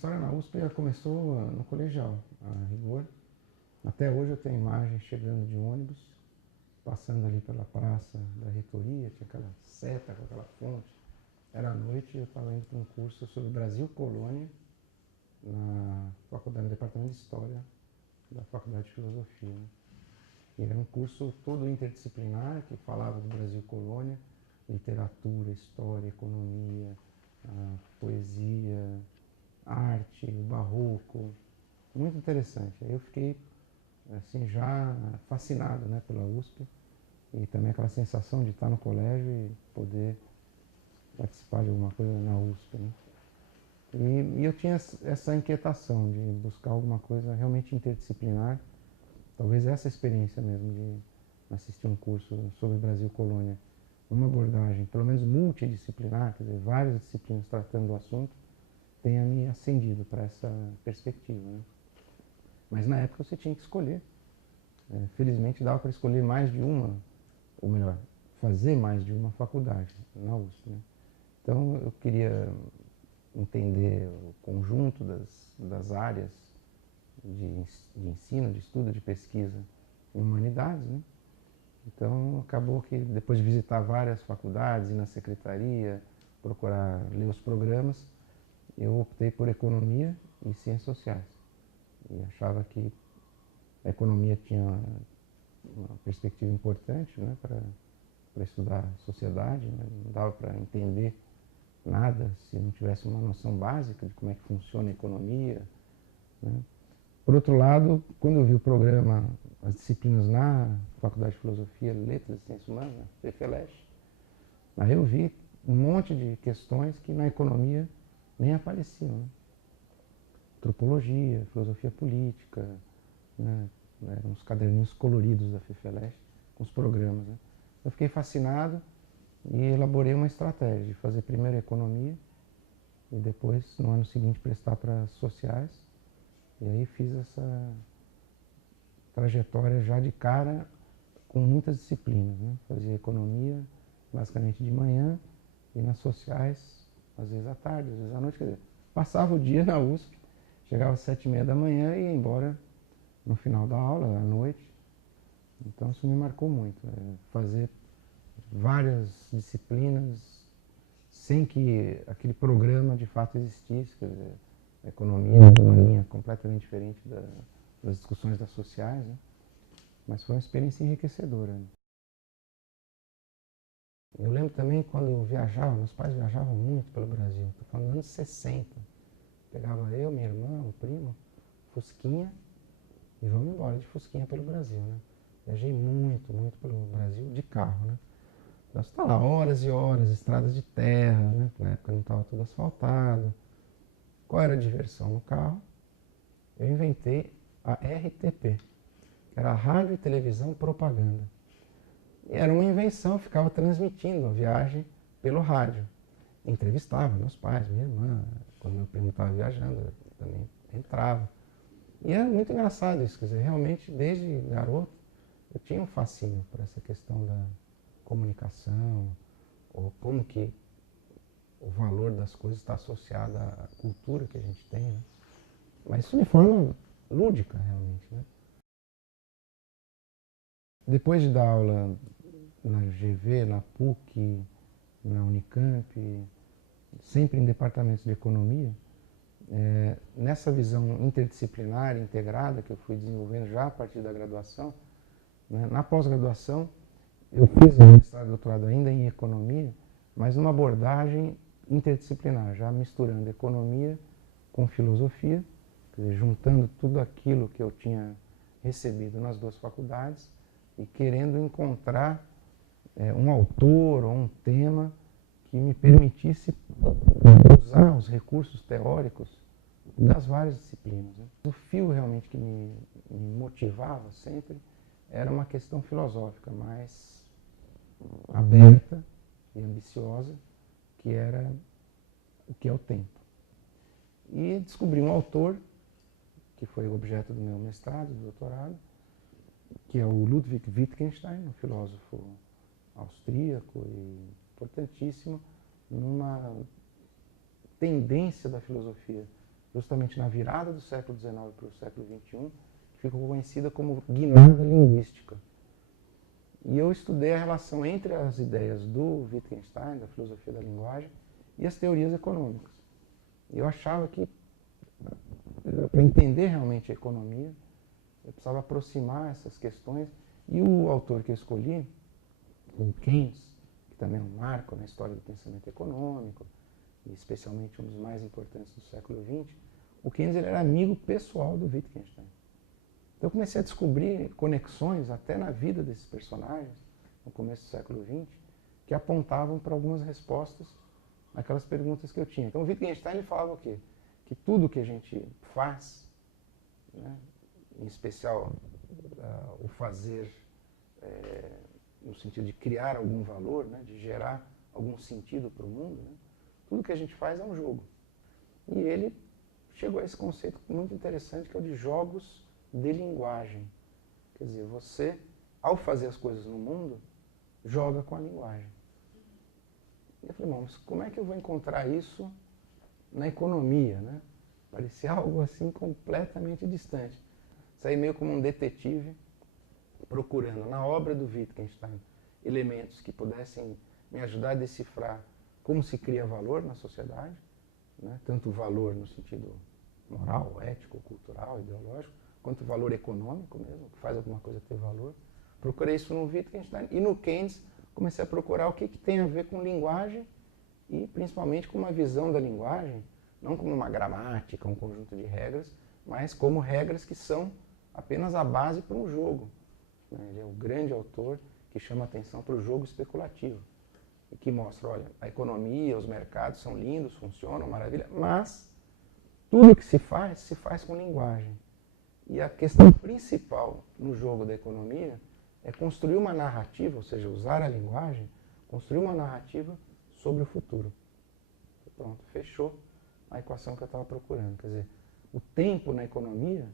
história na USP já começou no colegial, a rigor. Até hoje eu tenho imagens chegando de ônibus, passando ali pela praça da reitoria, tinha aquela seta com aquela fonte. Era à noite e eu estava indo para um curso sobre Brasil Colônia, na faculdade, no departamento de História da Faculdade de Filosofia. Né? E era um curso todo interdisciplinar que falava do Brasil Colônia, literatura, história, economia, poesia, arte, o barroco, muito interessante. Aí eu fiquei assim já fascinado, né, pela USP e também aquela sensação de estar no colégio e poder participar de alguma coisa na USP, né? E eu tinha essa inquietação de buscar alguma coisa realmente interdisciplinar, talvez essa experiência mesmo de assistir um curso sobre Brasil Colônia, uma abordagem pelo menos multidisciplinar, quer dizer, várias disciplinas tratando do assunto, tenha me acendido para essa perspectiva, né? Mas na época você tinha que escolher. Felizmente dava para escolher mais de uma, ou melhor, fazer mais de uma faculdade na USP. Né? Então eu queria entender o conjunto das áreas de ensino, de estudo, de pesquisa em humanidades. Né? Então acabou que depois de visitar várias faculdades, ir na secretaria, procurar ler os programas, eu optei por economia e ciências sociais. E achava que a economia tinha uma perspectiva importante, né, para estudar a sociedade. Né? Não dava para entender nada se não tivesse uma noção básica de como é que funciona a economia. Né? Por outro lado, quando eu vi o programa, as disciplinas na Faculdade de Filosofia, Letras e Ciências Humanas, FFLESH, aí eu vi um monte de questões que na economia nem apareciam. Né? Antropologia, filosofia política, né? Eram uns caderninhos coloridos da FFLESH com os programas. Né? Eu fiquei fascinado e elaborei uma estratégia de fazer primeiro economia e depois, no ano seguinte, prestar para sociais. E aí fiz essa trajetória já de cara com muitas disciplinas. Né? Fazia economia basicamente de manhã e nas sociais, às vezes à tarde, às vezes à noite. Quer dizer, passava o dia na USP, chegava às 7h30 da manhã e ia embora no final da aula, à noite. Então isso me marcou muito, fazer várias disciplinas sem que aquele programa de fato existisse. Quer dizer, a economia é uma linha completamente diferente das discussões das sociais, né? Mas foi uma experiência enriquecedora. Né? Eu lembro também quando eu viajava, meus pais viajavam muito pelo Brasil, estou falando dos anos 60. Pegava eu, minha irmã, o primo, Fusquinha, e vamos embora de Fusquinha pelo Brasil, né? Viajei muito, muito pelo Brasil de carro, né? Nós está lá horas e horas, estradas de terra, né? Na época não estava tudo asfaltado. Qual era a diversão no carro? Eu inventei a RTP, que era a Rádio e Televisão Propaganda. E era uma invenção, eu ficava transmitindo a viagem pelo rádio. Entrevistava meus pais, minha irmã, quando meu primo estava viajando, eu também entrava. E era muito engraçado isso, quer dizer, realmente desde garoto eu tinha um fascínio por essa questão da comunicação, ou como que o valor das coisas está associado à cultura que a gente tem, né? Mas isso de forma lúdica, realmente, né? Depois de dar aula na GV, na PUC, na Unicamp, sempre em departamentos de economia, nessa visão interdisciplinar, integrada, que eu fui desenvolvendo já a partir da graduação, né? Na pós-graduação, eu fiz mestrado e doutorado ainda em economia, mas numa abordagem interdisciplinar, já misturando economia com filosofia, quer dizer, juntando tudo aquilo que eu tinha recebido nas duas faculdades e querendo encontrar um autor ou um tema que me permitisse usar os recursos teóricos das várias disciplinas. Né? O fio realmente que me motivava sempre era uma questão filosófica mais aberta e ambiciosa, que era o que é o tempo. E descobri um autor, que foi o objeto do meu mestrado, do doutorado, que é o Ludwig Wittgenstein, um filósofo austríaco e importantíssimo, numa tendência da filosofia justamente na virada do século XIX para o século XXI, que ficou conhecida como guinada linguística. E eu estudei a relação entre as ideias do Wittgenstein, da filosofia da linguagem, e as teorias econômicas. E eu achava que, para entender realmente a economia, eu precisava aproximar essas questões. E o autor que eu escolhi, o Keynes, que também é um marco na história do pensamento econômico, e especialmente um dos mais importantes do século XX, o Keynes ele era amigo pessoal do Wittgenstein. Então eu comecei a descobrir conexões até na vida desses personagens, no começo do século XX, que apontavam para algumas respostas naquelas perguntas que eu tinha. Então o Wittgenstein ele falava o quê? Que tudo que a gente faz, né, em especial o fazer no sentido de criar algum valor, né, de gerar algum sentido para o mundo, né, tudo que a gente faz é um jogo. E ele chegou a esse conceito muito interessante que é o de jogos de linguagem. Quer dizer, você, ao fazer as coisas no mundo, joga com a linguagem. E eu falei, mas como é que eu vou encontrar isso na economia, né? Parecia algo assim completamente distante. Saí meio como um detetive procurando na obra do Wittgenstein elementos que pudessem me ajudar a decifrar como se cria valor na sociedade, né? Tanto valor no sentido moral, ético, cultural, ideológico, quanto valor econômico mesmo, que faz alguma coisa ter valor. Procurei isso no Wittgenstein e no Keynes comecei a procurar o que tem a ver com linguagem e principalmente com uma visão da linguagem, não como uma gramática, um conjunto de regras, mas como regras que são apenas a base para um jogo. Ele é o grande autor que chama atenção para o jogo especulativo e que mostra, olha, a economia, os mercados são lindos, funcionam, maravilha, mas tudo que se faz com linguagem. E a questão principal no jogo da economia é construir uma narrativa, ou seja, usar a linguagem, construir uma narrativa sobre o futuro. Pronto, fechou a equação que eu estava procurando. Quer dizer, o tempo na economia,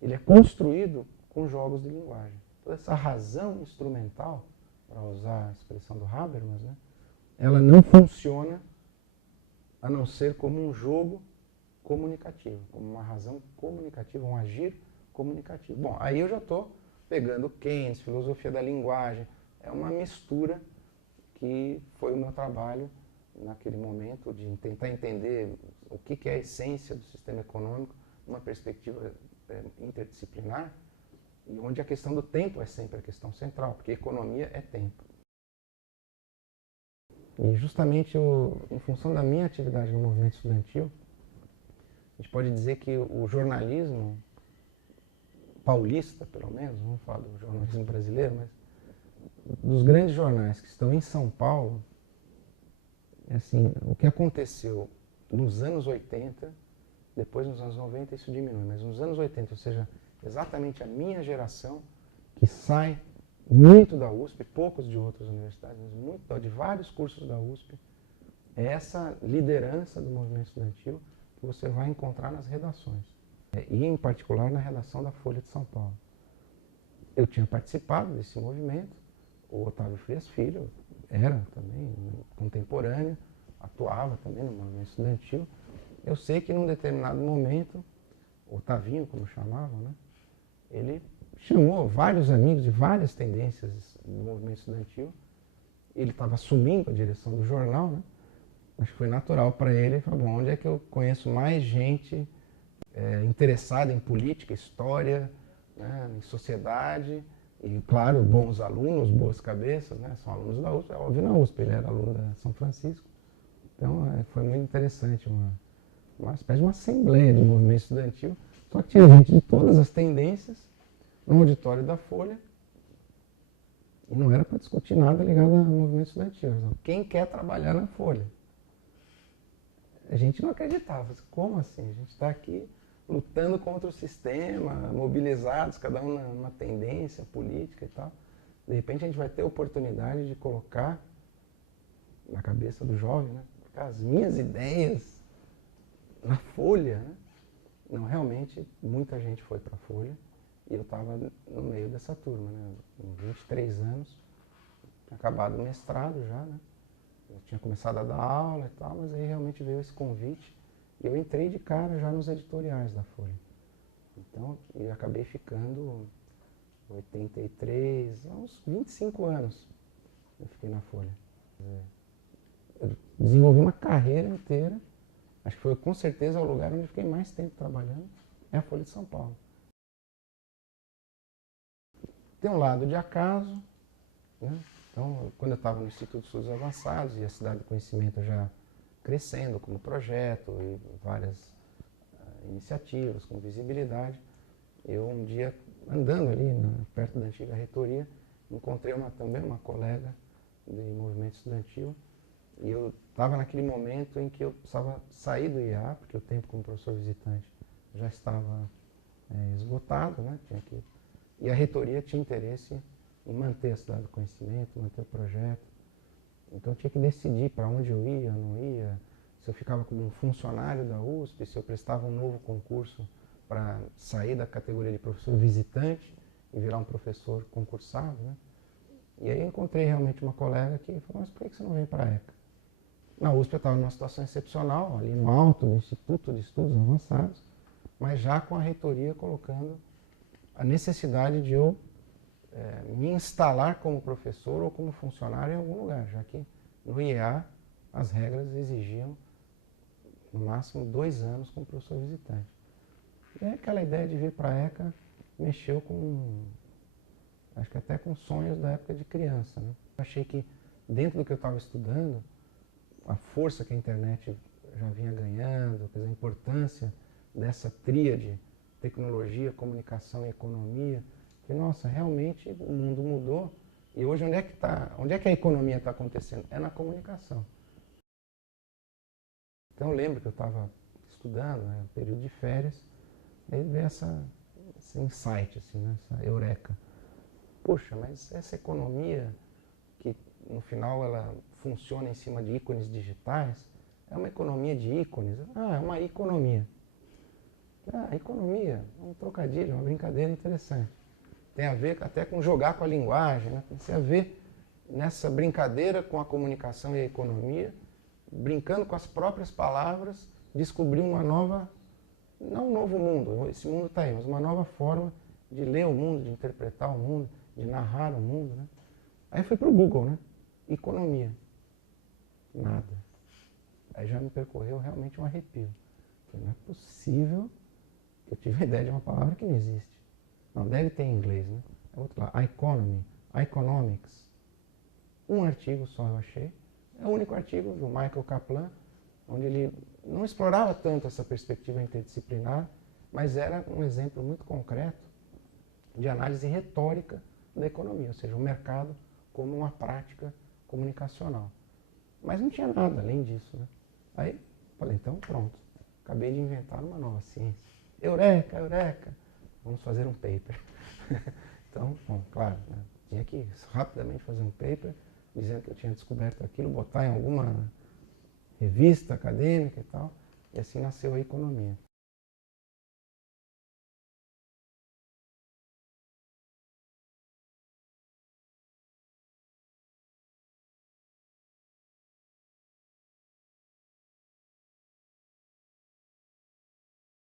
ele é construído com jogos de linguagem. Toda essa razão instrumental, para usar a expressão do Habermas, né, ela não funciona a não ser como um jogo comunicativo, como uma razão comunicativa, um agir comunicativo. Bom, aí eu já estou pegando Keynes, filosofia da linguagem, é uma mistura que foi o meu trabalho naquele momento de tentar entender o que é a essência do sistema econômico numa perspectiva interdisciplinar e onde a questão do tempo é sempre a questão central, porque economia é tempo. E justamente em função da minha atividade no movimento estudantil, a gente pode dizer que o jornalismo paulista, pelo menos, vamos falar do jornalismo brasileiro, mas dos grandes jornais que estão em São Paulo, assim, o que aconteceu nos anos 80, depois nos anos 90 isso diminui, mas nos anos 80, ou seja, exatamente a minha geração, que sai muito da USP, poucos de outras universidades, mas muito de vários cursos da USP, é essa liderança do movimento estudantil que você vai encontrar nas redações. E, em particular, na redação da Folha de São Paulo. Eu tinha participado desse movimento, o Otávio Frias Filho era também contemporâneo, atuava também no movimento estudantil. Eu sei que, num determinado momento, o Otavinho, como chamavam, né, ele chamou vários amigos de várias tendências do movimento estudantil. Ele estava assumindo a direção do jornal, né? Acho que foi natural para ele. Ele falou, bom, onde é que eu conheço mais gente interessada em política, história, né, em sociedade, e, claro, bons alunos, boas cabeças, né, são alunos da USP, é óbvio na USP, ele era aluno da São Francisco. Então, foi muito interessante, uma espécie de uma assembleia de movimento estudantil, só que tinha gente de todas as tendências no auditório da Folha, e não era para discutir nada ligado ao movimento estudantil. Quem quer trabalhar na Folha? A gente não acreditava. Como assim? A gente está aqui lutando contra o sistema, mobilizados, cada um numa tendência política e tal. De repente a gente vai ter a oportunidade de colocar na cabeça do jovem, né, as minhas ideias na Folha. Né? Não, realmente, muita gente foi para a Folha e eu estava no meio dessa turma, né? Com 23 anos, tinha acabado o mestrado já, né? Eu tinha começado a dar aula e tal, mas aí realmente veio esse convite E eu entrei de cara já nos editoriais da Folha. Então, eu acabei ficando 83, uns 25 anos eu fiquei na Folha. Eu desenvolvi uma carreira inteira, acho que foi com certeza o lugar onde eu fiquei mais tempo trabalhando, é a Folha de São Paulo. Tem um lado de acaso, né? Então, quando eu estava no Instituto de Estudos Avançados e a Cidade do Conhecimento já crescendo como projeto e várias iniciativas com visibilidade, eu um dia, andando ali perto da antiga reitoria, encontrei também uma colega de movimento estudantil e eu estava naquele momento em que eu precisava sair do IA, porque o tempo como professor visitante já estava esgotado, né? E a reitoria tinha interesse em manter a Cidade do Conhecimento, manter o projeto. Então eu tinha que decidir para onde eu ia, não ia, se eu ficava como um funcionário da USP, se eu prestava um novo concurso para sair da categoria de professor visitante e virar um professor concursado, né? E aí eu encontrei realmente uma colega que falou, mas por que você não vem para a ECA? Na USP eu estava numa situação excepcional, ali no alto do Instituto de Estudos Avançados, mas já com a reitoria colocando a necessidade de eu me instalar como professor ou como funcionário em algum lugar, já que no IEA as regras exigiam no máximo 2 anos como professor visitante. E aí aquela ideia de vir para a ECA mexeu com, acho que até com sonhos da época de criança, né? Eu achei que dentro do que eu estava estudando, a força que a internet já vinha ganhando, a importância dessa tríade, tecnologia, comunicação e economia, que, nossa, realmente o mundo mudou e hoje onde é que a economia está acontecendo? É na comunicação. Então eu lembro que eu estava estudando, né, um período de férias, aí veio esse insight, assim, né, essa eureka. Poxa, mas essa economia que no final ela funciona em cima de ícones digitais, é uma economia de ícones? Ah, é uma economia. Ah, economia, um trocadilho, uma brincadeira interessante. Tem a ver até com jogar com a linguagem, né? Tem a ver nessa brincadeira com a comunicação e a economia, brincando com as próprias palavras, descobrir uma nova, não um novo mundo, esse mundo está aí, mas uma nova forma de ler o mundo, de interpretar o mundo, de narrar o mundo, né? Aí fui para o Google, né? Economia. Nada. Aí já me percorreu realmente um arrepio. Não é possível que eu tive a ideia de uma palavra que não existe. Não, deve ter em inglês, né? É outro lá, economy, economics. Um artigo só eu achei. É o único artigo do Michael Kaplan, onde ele não explorava tanto essa perspectiva interdisciplinar, mas era um exemplo muito concreto de análise retórica da economia, ou seja, o mercado como uma prática comunicacional. Mas não tinha nada além disso, né? Aí falei, então pronto, acabei de inventar uma nova ciência. Eureka, eureka! Vamos fazer um paper. Então, bom, claro, né? Tinha que rapidamente fazer um paper dizendo que eu tinha descoberto aquilo, botar em alguma revista acadêmica e tal, e assim nasceu a economia.